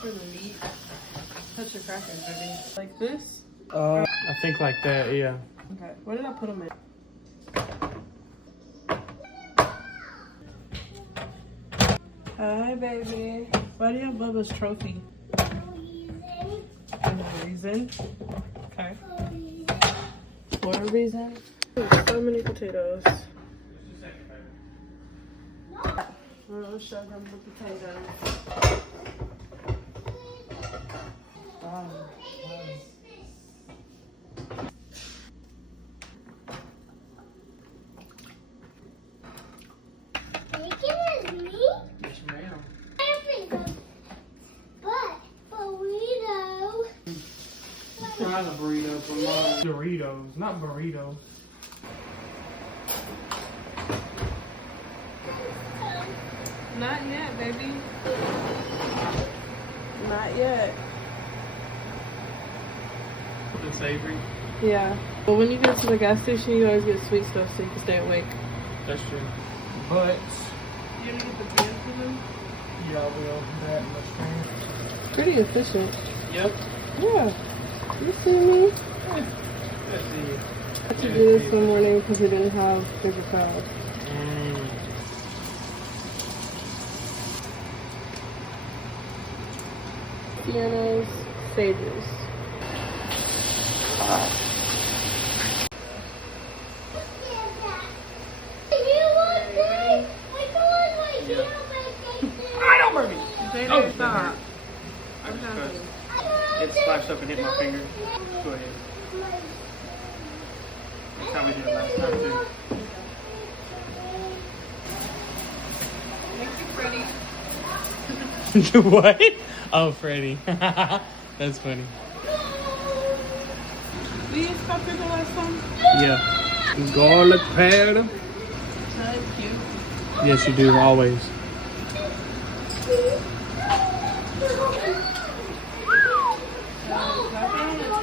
for the meat. Touch your crackers, baby. Like this? I think like that, yeah. Okay. Where did I put them in? Hi, baby. Why do you have Bubba's trophy? For no reason. Okay. For a reason? So many potatoes. We'll show them the potatoes. Wow. Yes, ma'am. Try the burrito for mine. Doritos, not burritos. Not yet, baby. Not yet. The savory. Yeah. But when you get to the gas station, you always get sweet stuff so you can stay awake. That's true. But You gonna get the pants for them? yeah, I will. That much. Pretty efficient. Yep. Yeah. You see me? Let's see. I had to do this one morning because we didn't have paper towels. Sienna's stages. I don't burn me. Potato, stop. It splashed up and hit my finger. Go ahead. That's how we did it last time too. Makes you pretty. What? Oh, Freddy. That's funny. We used paprika last time? Yeah. Garlic powder. That is cute. Yes, you do, always.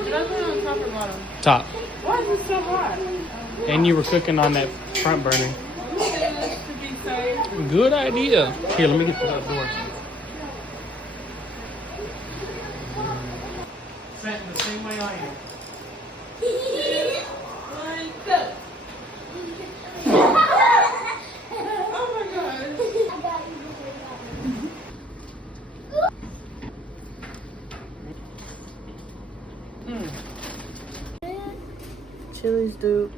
Did I put it on top or bottom? Top. Why is it so hot? And you were cooking on that front burner. To be safe. Good idea. Here, let me get to that door. Sat the same way I am. Chili's dude.